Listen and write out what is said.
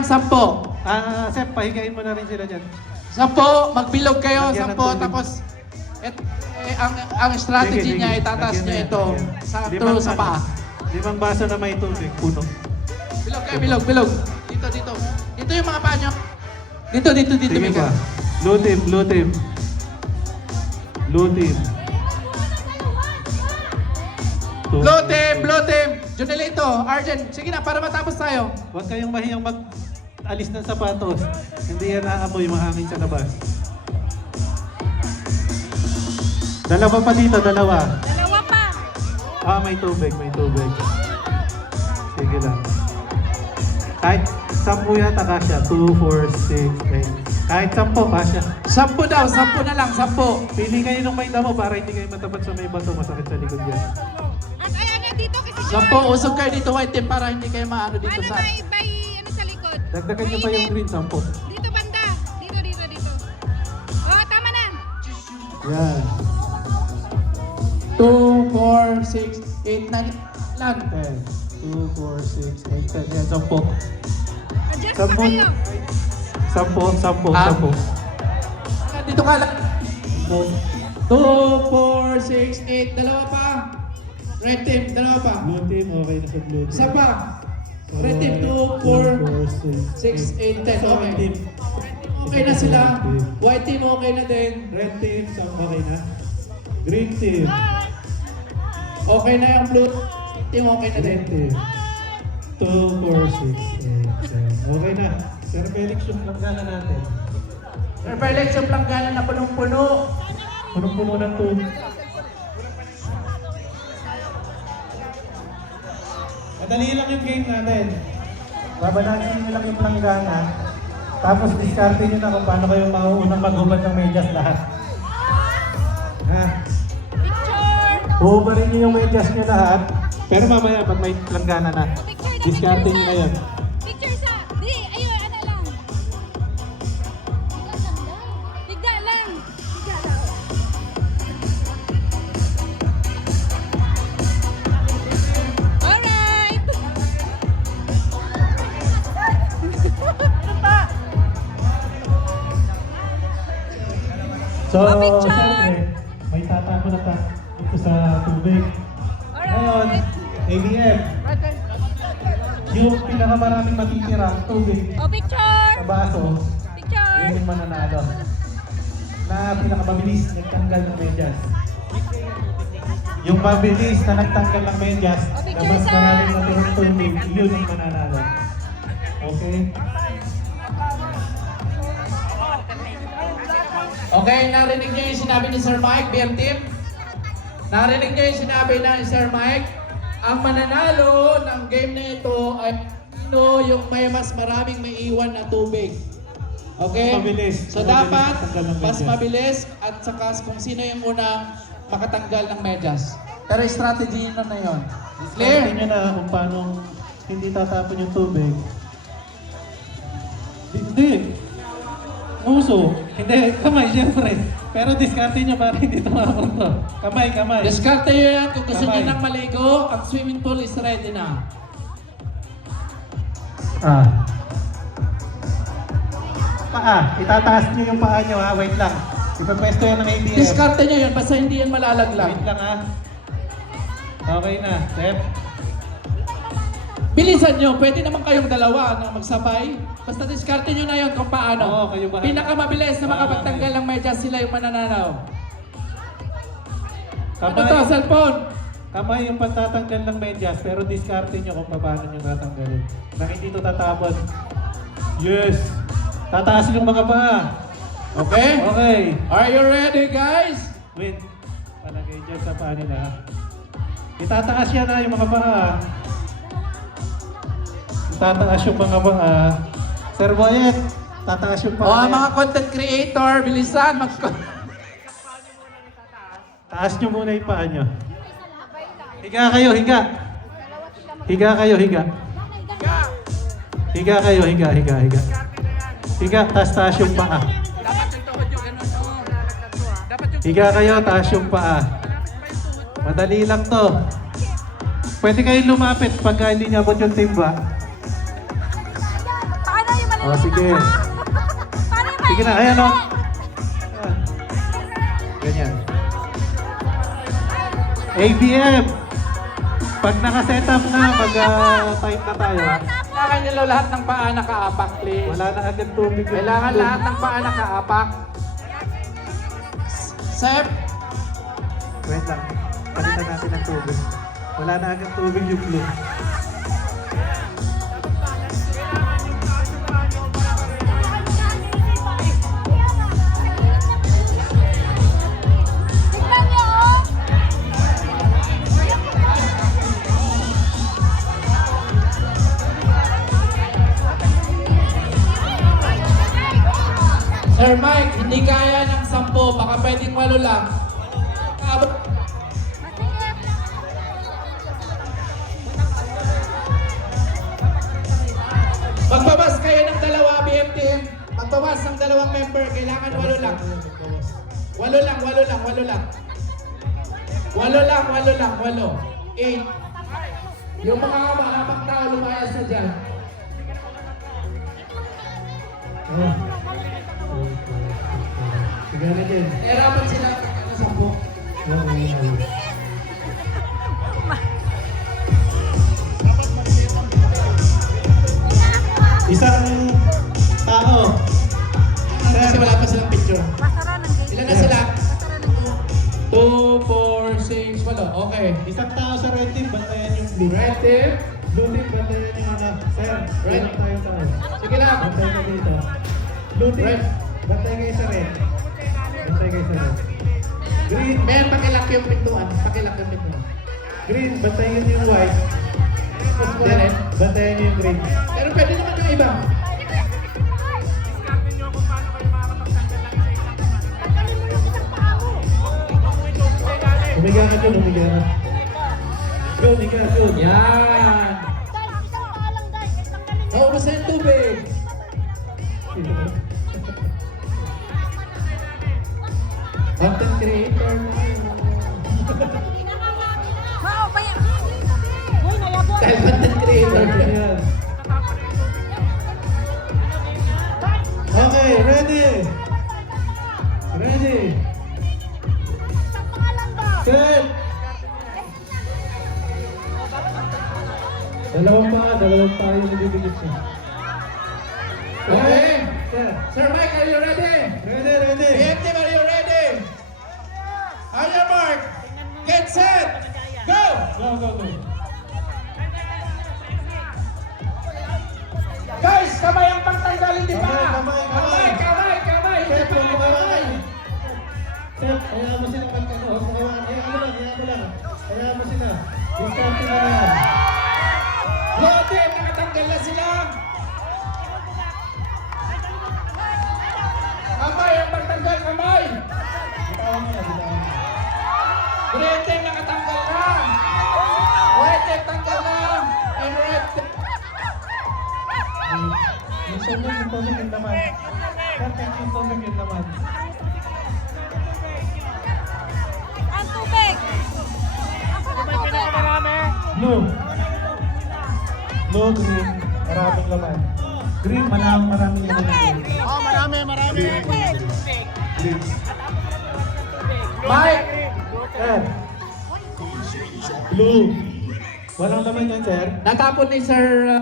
Sampo. Sep, pahigain mo na rin sila dyan. Sampo, magbilog kayo. Lagyan ng Sampo, tubig. tapos ang strategy Sige, niya, sige. itataas Lagyan niya na, ito lagyan. sa paa. 5 baso na may tubig, puno. Bilog kayo, bilog. Dito. Dito yung mga paa niyo. Dito, Sige Mika. ba? Blue team. Blue team. Junelito, Arjen. Sige na, para matapos tayo. Huwag kayong mahiyang mag-alis ng sapatos. Hindi yan naamoy, mahangin sa labas. Dalawa pa dito, dalawa. Dalawa pa. May tubig. Sige lang. Kahit 10 yata kasya. 2, 4, 6, 8. Kahit 10 kasya. 10 daw, 10 na lang, 10. Pili kayo ng may damo para hindi kayo matapat sa may bato. Masakit sa likod yan. At ayan na dito kasi 10, usog kayo dito, white team, para hindi kayo maano dito ano sa... may ano sa likod. Dagdagan nyo pa yung green, 10. Dito banda. Dito. Oh, tama na. Yan. 2, 4, 6, 8, 9, lang. 10. 2, 4, 6, 8, 10. Yan, 10. Adjust pa Sampung. kayo. 10. Dito ka lang. 2, 4, 6, 8, dalawa pa. Red team, dalawa pa. Blue team, okay na sa blue team. Isa pa. Red team, 2, 4, 6, 8, 10. Okay. Okay na sila. White team, okay na din. Red team, okay na. Green team. Okay na yung blue team, okay na din. Green team. 2, 4, 6, 8, 10. Okay na. Sir Felix, yung planggana natin. Sir Felix, yung planggana na punong-puno. Punong-puno ng tubig. Madali lang yung game natin. Babalancing nyo lang yung planggana. Tapos discarte nyo na kung paano kayo mauunang maghubad ng medyas lahat. Ha? Picture. Huhubarin nyo yung medyas nyo lahat. Pero mamaya pag may planggana na, Picture na. discarte nyo na yan. Picture sa. Di, ayun, ano lang. Bigla lang. Alright. So, picture! siyempre, may tatapo na pa dito sa tubig. Ngayon, ABM, yung pinakamaraming matitira tubig Oh, picture. sa baso, Picture. yun yung mananalo. Na pinakamabilis nagtanggal ng medyas. Yung mabilis na nagtanggal ng medyas, na mas maraming matirang tubig, yun yung mananalo. Okay? Okay, narinig niyo yung sinabi ni Sir Mike, BM Team? Narinig niyo yung sinabi ni Sir Mike? Ang mananalo ng game na ito ay sino yung may mas maraming maiiwan na tubig. Okay? Mabilis. So Mabilis dapat matanggal ng mas medyas. mabilis at saka kung sino yung unang makatanggal ng medyas. Pero strategy nyo na yun. Clear? Clear? nyo na kung paano hindi tatapon yung tubig. Hindi. Uso. Hindi. Kamay, siyempre. Pero diskarte nyo para hindi tumapunto. Kamay. Diskarte nyo yan. Kung gusto nyo Kamay. nang maligo, ang swimming pool is ready na. Paa. Itataas nyo yung paa nyo ha. Wait lang. Ipapwesto yan ng ABM. Diskarte nyo yun, basta hindi yan malalaglag. Wait lang ha. Okay na. Step. Bilisan nyo, pwede naman kayong dalawa na magsabay. Basta diskarte nyo na yun kung paano. Oo, kayo bahala. Pinakamabilis na makapagtanggal ng medyas, sila yung manananaw. Ano to, Kamay. cellphone? Kamay yung pagtatanggal ng medyas. Pero diskarte nyo kung paano nyo tatanggalin. Na hindi ito tatapon. Yes. Tataasin yung mga paa. Okay? Okay. Are you ready, guys? Wait. Palagay dyan sa paa nila. Itataas yan ha, yung mga paa. Itataas yung mga paa. Sir Boyet, tataas yung O, paa. ang mga content creator, bilisan. Taas nyo muna yung paa nyo. Higa kayo, higa. Higa kayo, higa. Higa kayo, higa. Higa, taas yung paa. Dapat yung tuhod yung ganun. Dapat yung... Higa kayo, taas yung paa. Madali lang to. Pwede kayong lumapit pagka hindi niya abot yung timba. Paano Oh, sige. Paano ba? Sige na, ayan o. Ganyan. ABM! Pag naka-set up na, mag-type na tayo. Kailangan nyo lahat ng paa nakaapak, please. Wala na agad tubig. Kailangan lahat ng paa nakaapak. Sep, Wait lang. Palitan natin ng tubig. Wala na agad tubig yung blue. Tignan niyo, oh. Sir Mike, hindi kaya ng 10, baka pwedeng 8 lang. Kaabot. Magbabas kayo ng 2 BM team. Magbabas ng 2 member, kailangan 8 lang. 8 lang, 8 lang, 8 lang. 8 lang, 8 lang, 8. 8. Yung mga mahabang tao lumayas na dyan. Oh. Sige na din. Nahirapan sila ng 10. Isang tao. Kasi wala pa silang picture. Basara ng gate. Ilan na sila? Basara ng gate. 2, 4, 6, 8. Okay. Isang tao sa red team, bantayan yung blue. Red team. Blue team, bantayan yung ano. Sir, Red. tayo tayo. Sige lang. Bantay ka dito. Blue team, Red. bantay kayo sa red. Bantay kayo sa red. Green, Men, pakilak yung pintuan. Pakilak yung pintuan. green, bantayan yung white. Tapos Then, white, bantayan yung green. Pero pwede naman yung iba. Tanggalin mo yung isang paa mo. Humiga ka dyan, humiga ka. Good, higa, good. Yan. Dahil isang paa lang, dahil. Tanggalin mo. Naubos na yung tubig. Content creator na. Oo, bayan. Uy, nayabot. Dahil content creator na. Yan. Okay, ready? Ready? Isang paa lang daw. Set! Dalawang pa yung nabibigit siya. Okay. Sir, Sir Mike, are you ready? ready, ready. BM team, are you ready? On your mark. Get set. Go. Go, go, go. Guys, kamay ang pangtanggalin di ba? Kamay, kamay, kamay. Kamay. Set, Kamay, kamay. Set, hayaan mo sila magkano. Hayaan mo lang. Hayaan mo sila. Discount na yan. Lote, nakatanggal na sila. Kamay ang pagtanggal, kamay. Bitawan mo na, bitawan mo. Green team nakatanggal na. White team tanggal na. And red team. Yung tubig yun naman. Sir, yung tubig yun naman. Ang tubig. Ako na tubig. Blue. Blue, green. Maraming laman. Green, maraming laman. Tubig. Oh, marami. Tubig. Green. Mike. Sir. Blue. Walang laman yan, sir. Natapon ni Sir